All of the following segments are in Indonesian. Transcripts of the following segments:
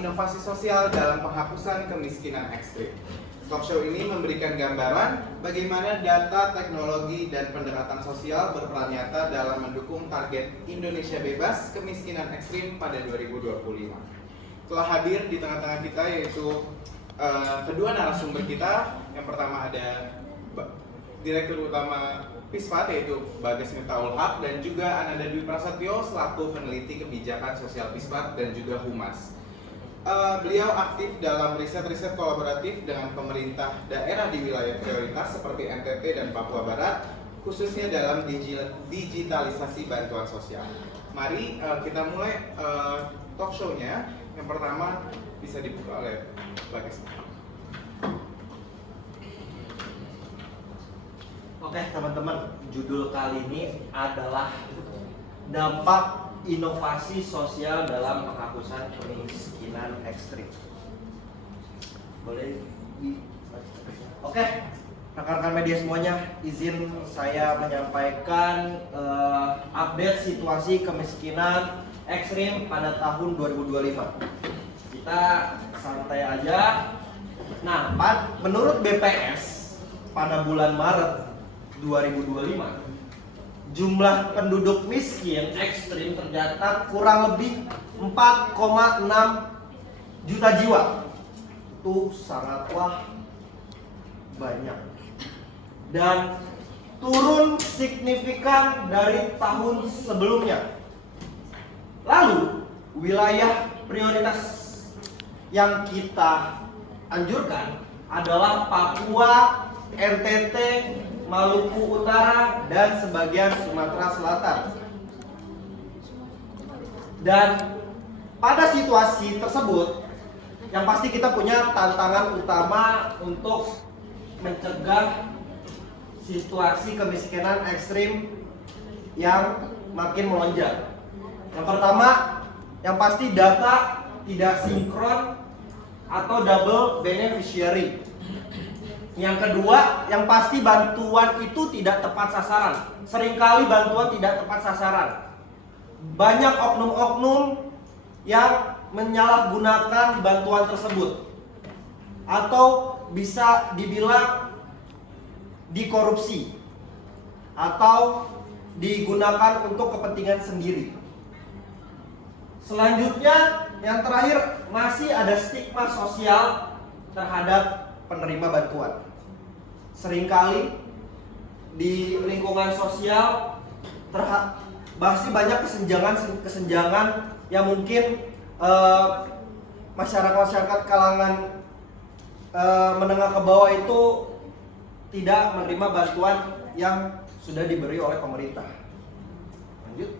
Inovasi sosial dalam penghapusan kemiskinan ekstrim. Talk show ini memberikan gambaran bagaimana data, teknologi, dan pendekatan sosial berperan nyata dalam mendukung target Indonesia bebas kemiskinan ekstrim pada 2025. Telah hadir di tengah-tengah kita yaitu kedua narasumber kita. Yang pertama ada Direktur Utama PISPAT yaitu Bagas Miftahul Haq dan juga Ananda Dwi Prasetyo selaku peneliti kebijakan sosial PISPAT dan juga Humas. Beliau aktif dalam riset-riset kolaboratif dengan pemerintah daerah di wilayah prioritas seperti NTT dan Papua Barat, khususnya dalam digitalisasi bantuan sosial. Mari kita mulai talk show-nya. Yang pertama bisa dibuka oleh Bagas. Oke teman-teman, judul kali ini adalah dampak inovasi sosial dalam penghapusan kemiskinan ekstrim. Boleh Oke, rekan-rekan media semuanya, izin saya menyampaikan update situasi kemiskinan ekstrim pada tahun 2025. Kita santai aja. Nah, menurut BPS pada bulan Maret 2025 jumlah penduduk miskin ekstrim tercatat kurang lebih 4,6 juta jiwa. Itu sangatlah banyak dan turun signifikan dari tahun sebelumnya. Lalu wilayah prioritas yang kita anjurkan adalah Papua, NTT, Maluku Utara, dan sebagian Sumatera Selatan. Dan pada situasi tersebut, yang pasti kita punya tantangan utama untuk mencegah situasi kemiskinan ekstrim yang makin melonjak. Yang pertama, yang pasti data tidak sinkron atau double beneficiary. Yang kedua, yang pasti bantuan itu tidak tepat sasaran. Seringkali bantuan tidak tepat sasaran. Banyak oknum-oknum yang menyalahgunakan bantuan tersebut, atau bisa dibilang dikorupsi atau digunakan untuk kepentingan sendiri. Selanjutnya, yang terakhir, masih ada stigma sosial terhadap penerima bantuan. Seringkali di lingkungan sosial masih banyak kesenjangan yang mungkin masyarakat kalangan menengah ke bawah itu tidak menerima bantuan yang sudah diberi oleh pemerintah. Lanjut.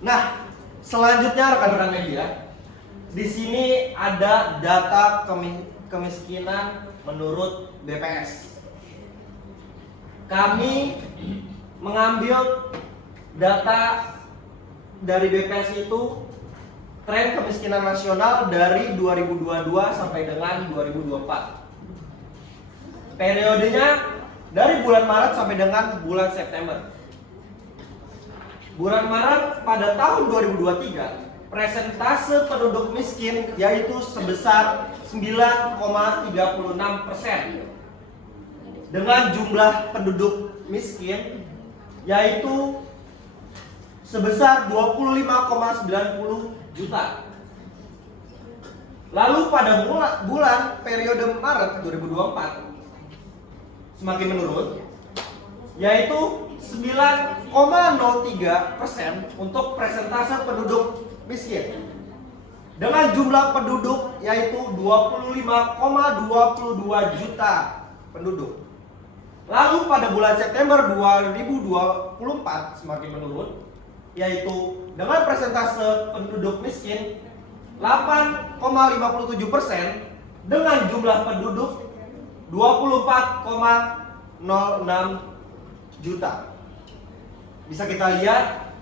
Nah, selanjutnya rekan-rekan media, di sini ada data kemiskinan menurut BPS. Kami mengambil data dari BPS itu tren kemiskinan nasional dari 2022 sampai dengan 2024. Periodenya dari bulan Maret sampai dengan bulan September. Bulan Maret pada tahun 2023, presentase penduduk miskin yaitu sebesar 9,36%. Dengan jumlah penduduk miskin yaitu sebesar 25,90 juta. Lalu pada bulan periode Maret 2024 semakin menurun, yaitu 9,03% untuk presentase penduduk miskin. Dengan jumlah penduduk yaitu 25,22 juta penduduk. Lalu pada bulan September 2024 semakin menurun, yaitu dengan presentase penduduk miskin 8,57% dengan jumlah penduduk 24,06 juta. Bisa kita lihat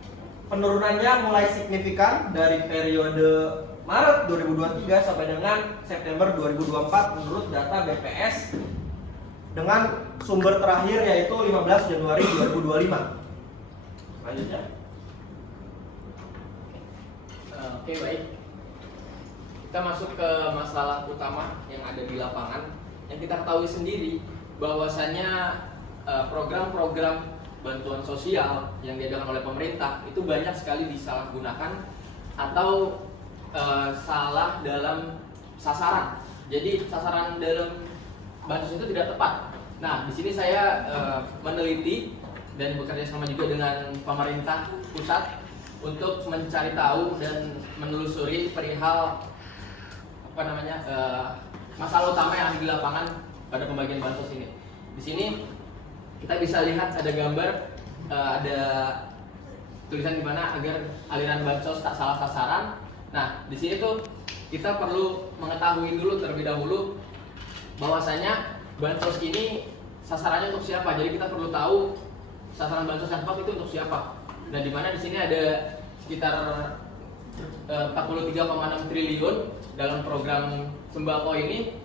penurunannya mulai signifikan dari periode Maret 2023 sampai dengan September 2024 menurut data BPS dengan sumber terakhir yaitu 15 Januari 2025. Lanjutnya. Oke, baik. Kita masuk ke masalah utama yang ada di lapangan. Yang kita ketahui sendiri bahwasannya program-program bantuan sosial yang diadakan oleh pemerintah itu banyak sekali disalahgunakan atau salah dalam sasaran. Jadi sasaran dalam bansos itu tidak tepat. Nah, di sini saya meneliti dan bekerja sama juga dengan pemerintah pusat untuk mencari tahu dan menelusuri perihal masalah utama yang ada di lapangan pada pembagian bansos ini. Di sini kita bisa lihat ada gambar, ada tulisan di mana agar aliran bansos tak salah sasaran. Nah, di sini tuh kita perlu mengetahui dulu terlebih dahulu bahwasanya bansos ini sasarannya untuk siapa. Jadi kita perlu tahu sasaran bansos yang tepat itu untuk siapa. Nah, di mana di sini ada sekitar 43,6 triliun dalam program sembako ini.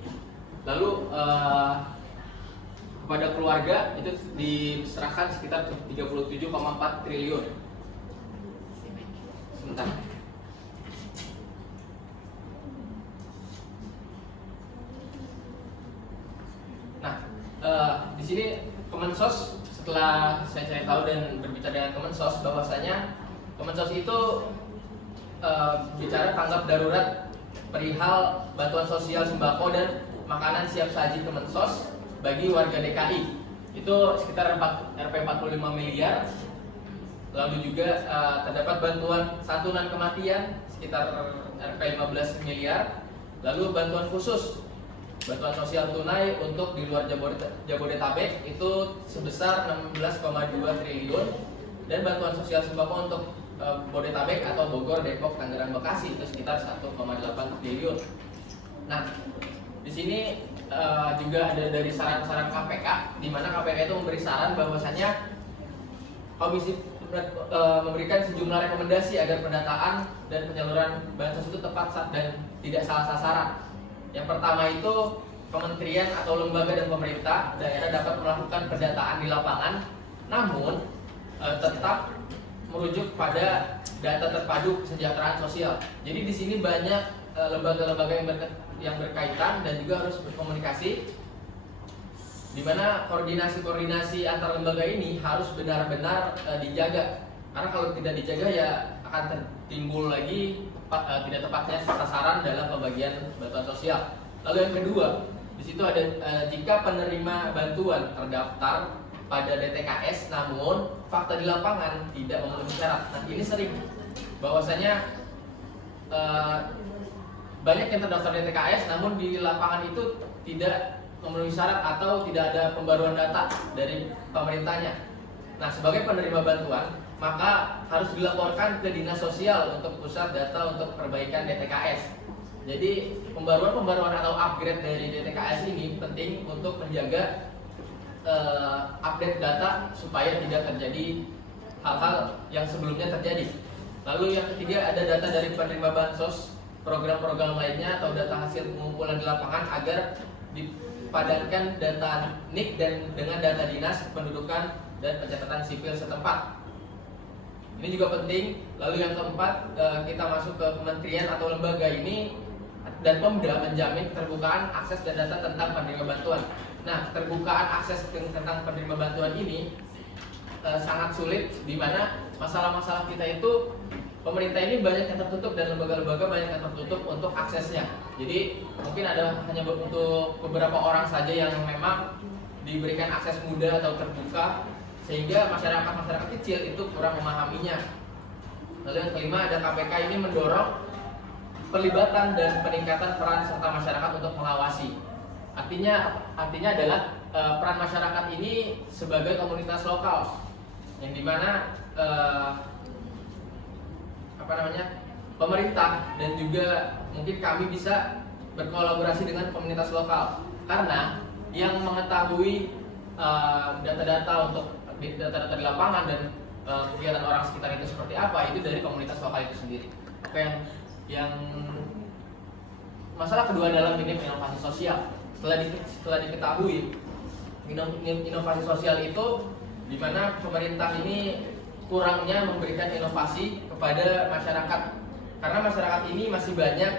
Lalu kepada keluarga itu diserahkan sekitar 37,4 triliun. Sebentar. Nah, di sini Kemensos, setelah saya cari tahu dan berbicara dengan Kemensos, bahwasanya Kemensos itu bicara tanggap darurat perihal bantuan sosial sembako dan makanan siap saji Kemensos bagi warga DKI. Itu sekitar Rp 45 miliar. Lalu juga terdapat bantuan santunan kematian sekitar Rp 15 miliar. Lalu bantuan khusus, bantuan sosial tunai untuk di luar Jabodetabek itu sebesar 16,2 triliun, dan bantuan sosial sembako untuk Bodetabek atau Bogor, Depok, Tangerang, Bekasi itu sekitar 1,8 triliun. Nah, di sini juga ada dari saran-saran KPK, di mana KPK itu memberi saran bahwasannya komisi memberikan sejumlah rekomendasi agar pendataan dan penyaluran bansos itu tepat dan tidak salah sasaran. Yang pertama itu kementerian atau lembaga dan pemerintah daerah dapat melakukan pendataan di lapangan, namun tetap merujuk pada data terpadu kesejahteraan sosial. Jadi di sini banyak lembaga-lembaga yang berkaitan dan juga harus berkomunikasi, di mana koordinasi antar lembaga ini harus benar-benar dijaga. Karena kalau tidak dijaga ya akan timbul lagi tidak tepatnya sasaran dalam pembagian bantuan sosial. Lalu yang kedua, di situ ada jika penerima bantuan terdaftar pada DTKS namun fakta di lapangan tidak memenuhi syarat. Nah, ini sering bahwasanya banyak yang terdaftar DTKS namun di lapangan itu tidak memenuhi syarat atau tidak ada pembaruan data dari pemerintahnya. Nah, sebagai penerima bantuan maka harus dilaporkan ke Dinas Sosial untuk pusat data untuk perbaikan DTKS. Jadi pembaruan atau upgrade dari DTKS ini penting untuk menjaga update data supaya tidak terjadi hal-hal yang sebelumnya terjadi. Lalu yang ketiga ada data dari penerima bansos, program-program lainnya atau data hasil pengumpulan di lapangan agar dipadankan data NIK dan dengan data dinas kependudukan dan pencatatan sipil setempat. Ini juga penting. Lalu yang keempat, kita masuk ke kementerian atau lembaga ini dan Pemda menjamin keterbukaan akses dan data tentang penerima bantuan. Nah, keterbukaan akses tentang penerima bantuan ini sangat sulit, di mana masalah-masalah kita itu pemerintah ini banyak yang tertutup dan lembaga-lembaga banyak yang tertutup untuk aksesnya. Jadi mungkin ada hanya untuk beberapa orang saja yang memang diberikan akses mudah atau terbuka, sehingga masyarakat kecil itu kurang memahaminya. Lalu yang kelima ada KPK ini mendorong pelibatan dan peningkatan peran serta masyarakat untuk mengawasi. Artinya adalah peran masyarakat ini sebagai komunitas lokal, yang dimana pemerintah dan juga mungkin kami bisa berkolaborasi dengan komunitas lokal, karena yang mengetahui data-data di lapangan dan kegiatan orang sekitar itu seperti apa itu dari komunitas lokal itu sendiri. Oke, yang masalah kedua adalah minim inovasi sosial. Setelah diketahui inovasi sosial itu di mana pemerintah ini kurangnya memberikan inovasi kepada masyarakat, karena masyarakat ini masih banyak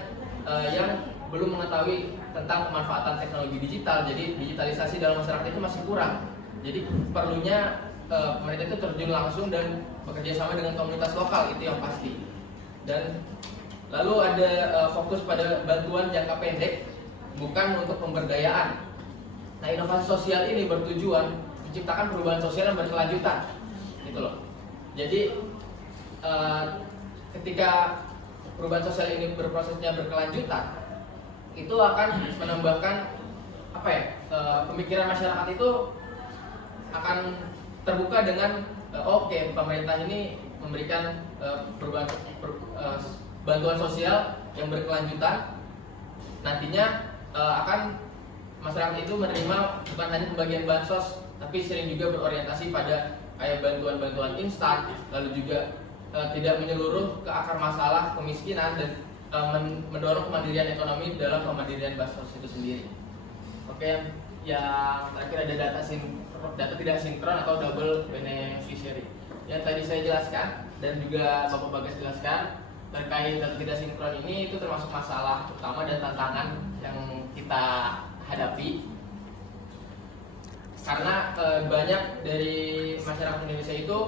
yang belum mengetahui tentang pemanfaatan teknologi digital. Jadi digitalisasi dalam masyarakat itu masih kurang. Jadi perlunya pemerintah itu terjun langsung dan bekerja sama dengan komunitas lokal, itu yang pasti. Dan lalu ada fokus pada bantuan jangka pendek, bukan untuk pemberdayaan. Nah, inovasi sosial ini bertujuan menciptakan perubahan sosial yang berkelanjutan, gitu loh. Jadi ketika perubahan sosial ini berprosesnya berkelanjutan, itu akan menambahkan pemikiran masyarakat itu akan terbuka dengan oke, pemerintah ini memberikan bantuan sosial yang berkelanjutan. Nantinya akan masyarakat itu menerima bukan hanya pembagian bansos, tapi sering juga berorientasi pada kayak bantuan-bantuan instan, lalu juga tidak menyeluruh ke akar masalah kemiskinan dan mendorong kemandirian ekonomi dalam kemandirian bansos itu sendiri. Oke, yang terakhir ada data tidak sinkron atau double beneficiary. Yang tadi saya jelaskan dan juga Bapak Bagas jelaskan terkait data tidak sinkron ini, itu termasuk masalah utama dan tantangan yang kita hadapi, karena banyak dari masyarakat Indonesia itu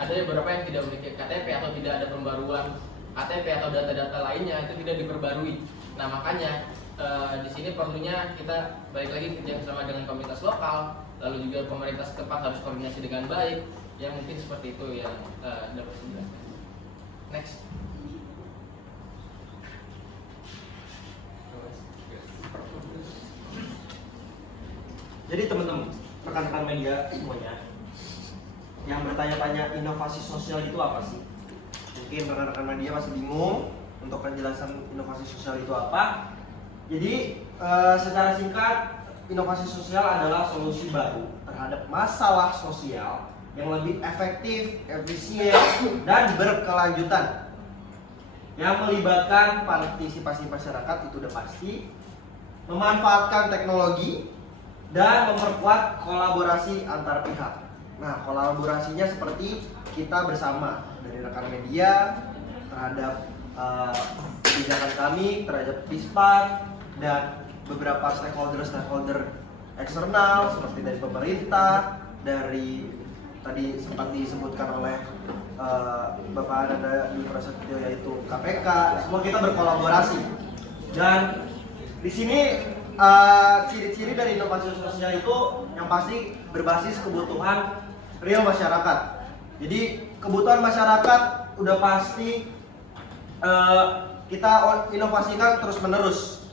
ada beberapa yang tidak memiliki KTP atau tidak ada pembaruan KTP atau data-data lainnya itu tidak diperbarui. Nah, makanya di sini perlunya kita balik lagi kerja sama dengan komunitas lokal, lalu juga pemerintah setempat harus koordinasi dengan baik. Yang mungkin seperti itu yang dapat saya jelaskan. Next. Jadi teman-teman, rekan-rekan media semuanya yang bertanya-tanya inovasi sosial itu apa sih? Mungkin rekan-rekan media masih bingung untuk penjelasan inovasi sosial itu apa. Jadi secara singkat, inovasi sosial adalah solusi baru terhadap masalah sosial yang lebih efektif, efisien, dan berkelanjutan, yang melibatkan partisipasi masyarakat, itu udah pasti, memanfaatkan teknologi, dan memperkuat kolaborasi antar pihak. Nah, kolaborasinya seperti kita bersama dari rekan media terhadap kebijakan kami, terhadap Pispat, dan beberapa stakeholder eksternal seperti dari pemerintah, dari tadi sempat disebutkan oleh Bapak Ananda Dwi Prasetyo yaitu KPK. Semua kita berkolaborasi. Dan di sini ciri-ciri dari inovasi sosial itu yang pasti berbasis kebutuhan real masyarakat. Jadi kebutuhan masyarakat udah pasti kita inovasikan terus-menerus.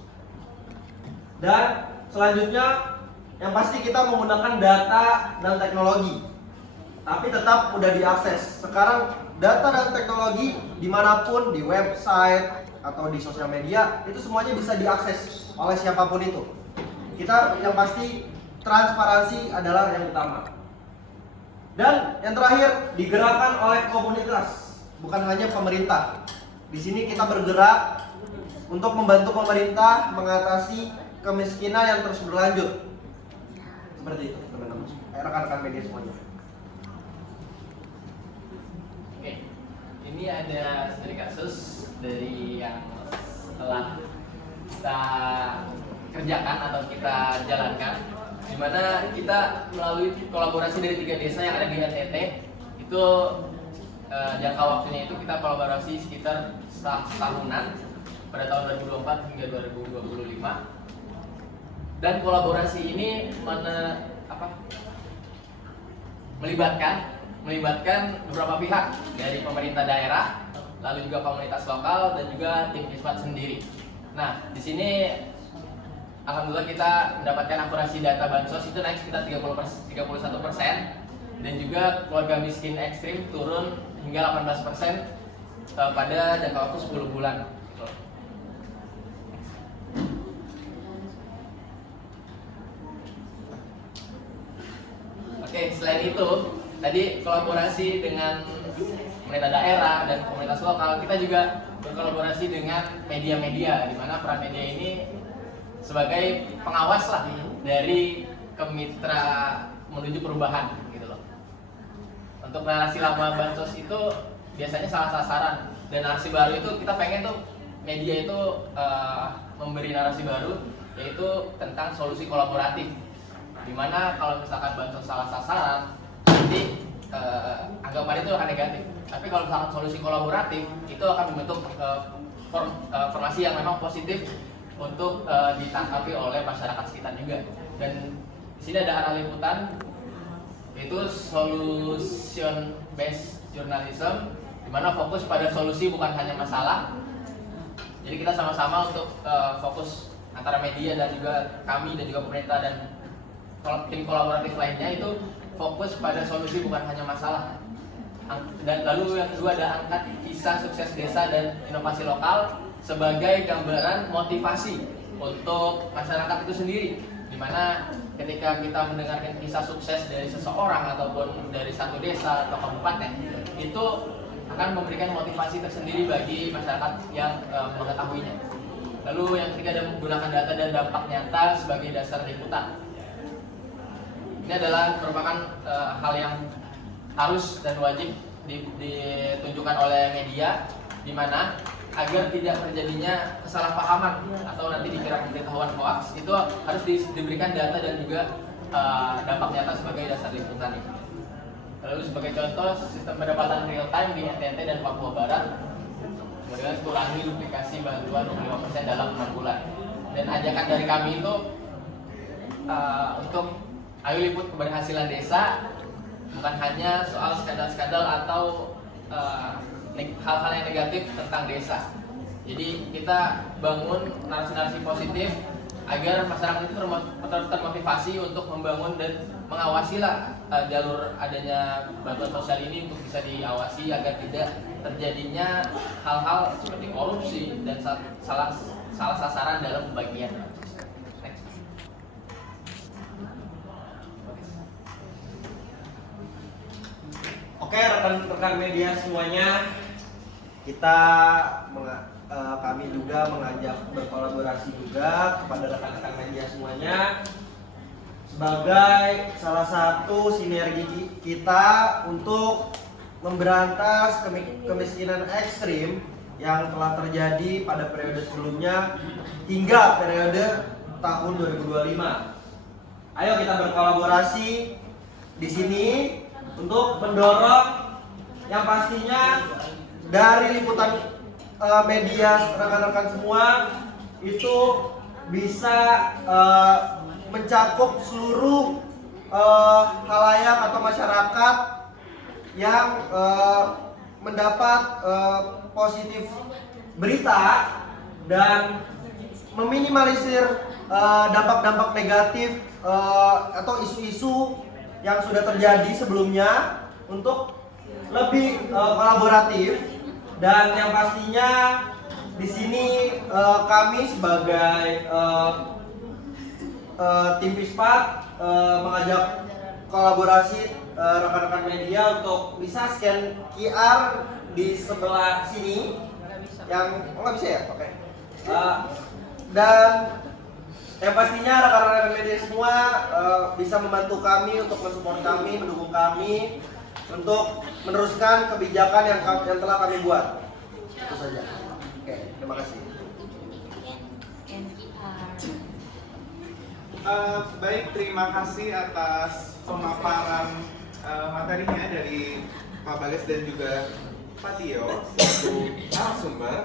Dan selanjutnya yang pasti kita menggunakan data dan teknologi, tapi tetap mudah diakses. Sekarang data dan teknologi dimanapun, di website atau di sosial media, itu semuanya bisa diakses oleh siapapun itu. Kita yang pasti transparansi adalah yang utama. Dan yang terakhir, digerakkan oleh komunitas, bukan hanya pemerintah. Di sini kita bergerak untuk membantu pemerintah mengatasi kemiskinan yang terus berlanjut. Seperti itu, teman-teman. Rekan-rekan media semuanya. Oke, ini ada studi kasus dari yang setelah kita kerjakan atau kita jalankan, di mana kita melalui kolaborasi dari 3 desa yang ada di NTT. Itu jangka waktunya itu kita kolaborasi sekitar setahunan pada tahun 2024 hingga 2025. Dan kolaborasi ini melibatkan beberapa pihak dari pemerintah daerah, lalu juga komunitas lokal dan juga tim Pispat sendiri. Nah, di sini alhamdulillah kita mendapatkan akurasi data bansos itu naik sekitar 31%, dan juga keluarga miskin ekstrim turun hingga 18% pada jangka waktu 10 bulan. Oke, selain itu, tadi kolaborasi dengan pemerintah daerah dan komunitas lokal, kita juga berkolaborasi dengan media-media, di mana peran media ini sebagai pengawas lah dari kemitra menuju perubahan gitu loh. untuk narasi lama bansos itu biasanya salah sasaran, dan narasi baru itu kita pengen tuh media itu memberi narasi baru, yaitu tentang solusi kolaboratif. Dimana kalau misalkan bansos salah sasaran, nanti anggapan itu akan negatif. Tapi kalau misalkan solusi kolaboratif, itu akan membentuk formasi yang memang positif untuk ditangkapi oleh masyarakat sekitar juga. Dan di sini ada arah liputan, yaitu solution based journalism, di mana fokus pada solusi bukan hanya masalah. Jadi kita sama-sama untuk fokus antara media dan juga kami dan juga pemerintah dan tim kolaboratif lainnya itu fokus pada solusi bukan hanya masalah. Dan lalu yang kedua ada angkat kisah sukses desa dan inovasi lokal sebagai gambaran motivasi untuk masyarakat itu sendiri, dimana ketika kita mendengarkan kisah sukses dari seseorang ataupun dari satu desa atau kabupaten, itu akan memberikan motivasi tersendiri bagi masyarakat yang mengetahuinya. Lalu yang ketiga ada menggunakan data dan dampak nyata sebagai dasar liputan. Ini adalah merupakan hal yang harus dan wajib ditunjukkan oleh media, di mana agar tidak terjadinya kesalahpahaman atau nanti dikira pemberitahuan hoax, itu harus diberikan data dan juga dampak nyata sebagai dasar liputan ini. Lalu sebagai contoh, sistem pendapatan real time di NTT dan Papua Barat kemudian kurangi duplikasi bantuan 25% dalam 6 bulan. Dan ajakan dari kami itu untuk ayo liput keberhasilan desa, bukan hanya soal skandal-skandal atau hal-hal yang negatif tentang desa. Jadi kita bangun narasi-narasi positif agar masyarakat itu termotivasi untuk membangun dan mengawasilah jalur adanya bantuan sosial ini untuk bisa diawasi agar tidak terjadinya hal-hal seperti korupsi dan salah sasaran dalam pembagian. Oke, rekan-rekan media semuanya, kami juga mengajak berkolaborasi juga kepada rekan-rekan media semuanya sebagai salah satu sinergi kita untuk memberantas kemiskinan ekstrim yang telah terjadi pada periode sebelumnya hingga periode tahun 2025. Ayo kita berkolaborasi di sini untuk mendorong yang pastinya dari liputan media rekan-rekan semua itu bisa mencakup seluruh halayak atau masyarakat yang mendapat positif berita dan meminimalisir dampak-dampak negatif atau isu-isu yang sudah terjadi sebelumnya untuk lebih kolaboratif. Dan yang pastinya di sini kami sebagai tim Pispat mengajak kolaborasi rekan-rekan media untuk bisa scan QR di sebelah sini. Yang nggak bisa ya? Oke. Dan yang pastinya rekan-rekan media semua bisa membantu kami untuk mensupport kami, mendukung kami untuk meneruskan kebijakan yang telah kami buat. Itu saja. Oke, terima kasih. Baik, terima kasih atas pemaparan materinya dari Pak Bagas dan juga Pak Tio selaku narasumber.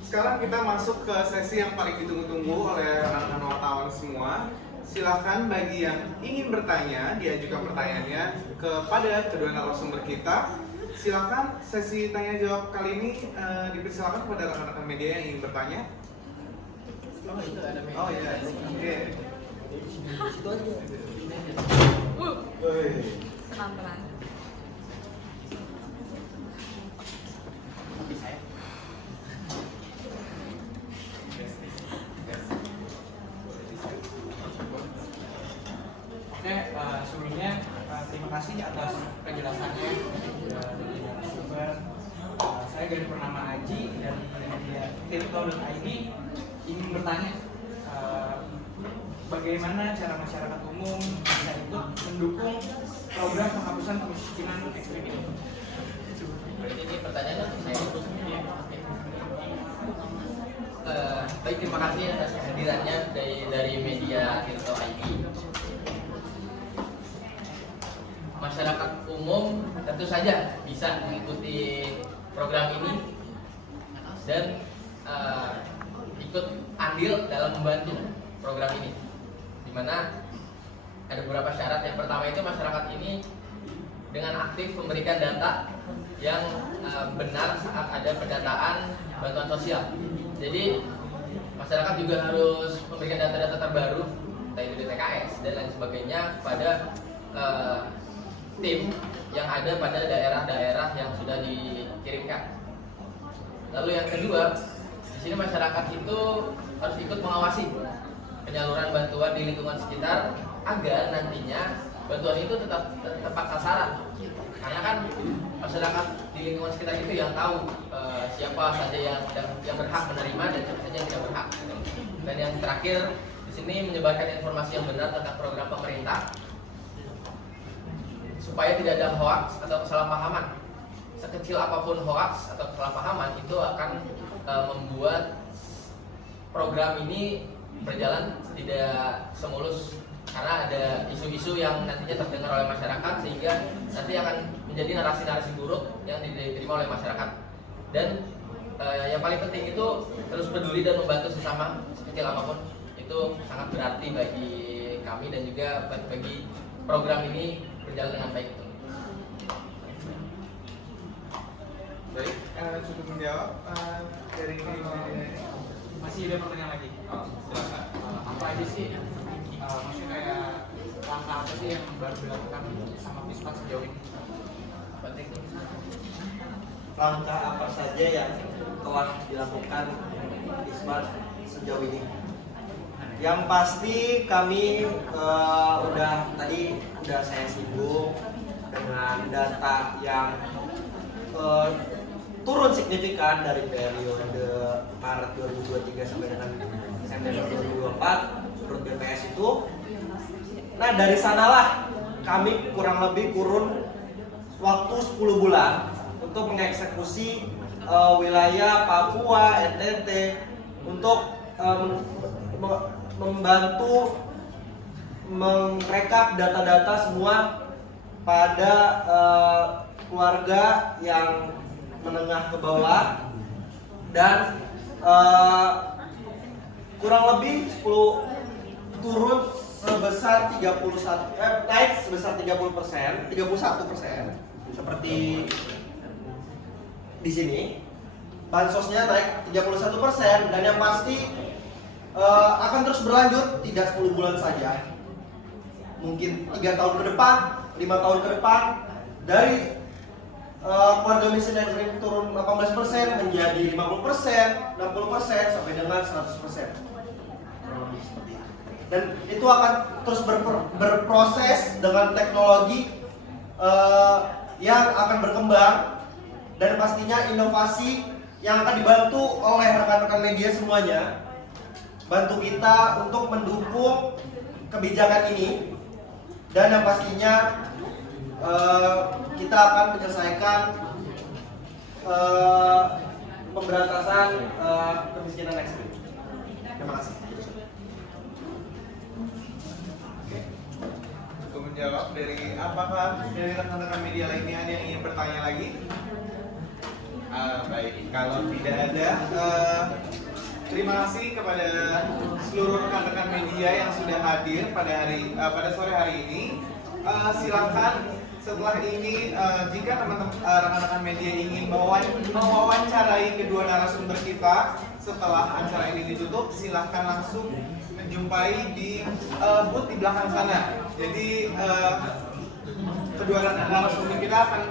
Sekarang kita masuk ke sesi yang paling ditunggu-tunggu oleh rekan-rekan wartawan semua. Silakan bagi yang ingin bertanya, diajukan pertanyaannya kepada kedua narasumber kita. Silakan sesi tanya jawab kali ini dipersilakan kepada rekan-rekan media yang ingin bertanya. Oh itu ada media. Oh iya, oke. Situ aja. Pelan-pelan. Oke, sebelumnya terima kasih atas penjelasannya dari narasumber. Saya dari Purnama Aji dari media Tirto.id ingin bertanya bagaimana cara masyarakat umum bisa ikut mendukung program penghapusan kemiskinan ekstrim ini. Berarti ini pertanyaan untuk saya. Baik, terima kasih atas kehadirannya dari media Tirto ID. Masyarakat umum tentu saja bisa mengikuti program ini dan ikut andil dalam membantu program ini, dimana ada beberapa syarat. Yang pertama itu masyarakat ini dengan aktif memberikan data yang benar saat ada pendataan bantuan sosial. Jadi masyarakat juga harus memberikan data-data terbaru, entah itu di TKS dan lain sebagainya, kepada tim yang ada pada daerah-daerah yang sudah dikirimkan. Lalu yang kedua, di sini masyarakat itu harus ikut mengawasi penyaluran bantuan di lingkungan sekitar agar nantinya bantuan itu tetap tepat sasaran. Karena kan masyarakat di lingkungan sekitar itu yang tahu siapa saja yang berhak menerima dan siapa saja yang tidak berhak. Dan yang terakhir di sini menyebarkan informasi yang benar tentang program pemerintah supaya tidak ada hoaks atau kesalahpahaman. Sekecil apapun hoaks atau kesalahpahaman itu akan membuat program ini berjalan tidak semulus, karena ada isu-isu yang nantinya terdengar oleh masyarakat sehingga nanti akan menjadi narasi-narasi buruk yang diterima oleh masyarakat. Dan yang paling penting itu terus peduli dan membantu sesama sekecil apapun, itu sangat berarti bagi kami dan juga bagi program ini berjalan dengan baik. Baik, cukup menjawab dari ini. Masih ada pertanyaan lagi? Silakan. Apa aja sih? Maksudnya kayak langkah apa sih yang baru dilakukan sama Pispat sejauh ini? Penting. Langkah apa saja yang telah dilakukan Pispat sejauh ini? Yang pasti kami tadi udah saya singgung dengan data yang turun signifikan dari periode Maret 2023 sampai dengan September 2024 menurut BPS itu. Nah, dari sanalah kami kurang lebih kurun waktu 10 bulan untuk mengeksekusi wilayah Papua, NTT untuk membantu merekap data-data semua pada keluarga yang menengah ke bawah dan kurang lebih 10 turun sebesar 31 naik sebesar 31% seperti di sini. Bansosnya naik 31% dan yang pasti akan terus berlanjut, tidak 10 bulan saja, mungkin 3 tahun ke depan, 5 tahun ke depan. Dari keluarga miskin yang sering turun 18% menjadi 50%, 60% sampai dengan 100%. Lebih seperti itu. Dan itu akan terus berproses dengan teknologi yang akan berkembang dan pastinya inovasi yang akan dibantu oleh rekan-rekan media semuanya. Bantu kita untuk mendukung kebijakan ini dan yang pastinya kita akan menyelesaikan pemberantasan kemiskinan ekstrim. Terima kasih. Cukup menjawab. Apakah dari rekan-rekan media lainnya ada yang ingin bertanya lagi? Baik, kalau tidak ada, terima kasih kepada seluruh rekan-rekan media yang sudah hadir pada sore hari ini. Silakan setelah ini jika teman-teman rekan-rekan media ingin mewawancarai kedua narasumber kita setelah acara ini ditutup, silahkan langsung menjumpai di booth di belakang sana. Jadi kedua narasumber kita akan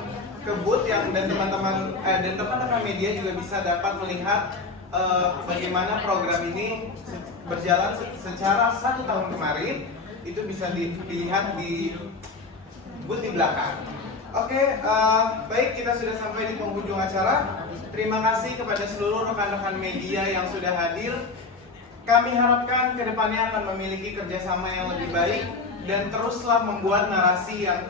ke booth dan teman-teman dan rekan-rekan media juga bisa dapat melihat bagaimana program ini berjalan secara 1 tahun kemarin. Itu bisa dilihat di booth di belakang. Oke, baik, kita sudah sampai di penghujung acara. Terima kasih kepada seluruh rekan-rekan media yang sudah hadir. Kami harapkan kedepannya akan memiliki kerjasama yang lebih baik dan teruslah membuat narasi yang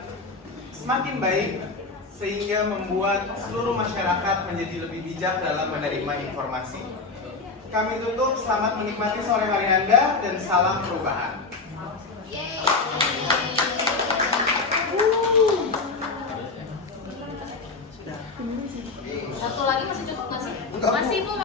semakin baik sehingga membuat seluruh masyarakat menjadi lebih bijak dalam menerima informasi. Kami tutup, selamat menikmati sore hari Anda dan salam perubahan. Satu lagi masih cukup nggak sih? Enggak, Bu. Masih Bu.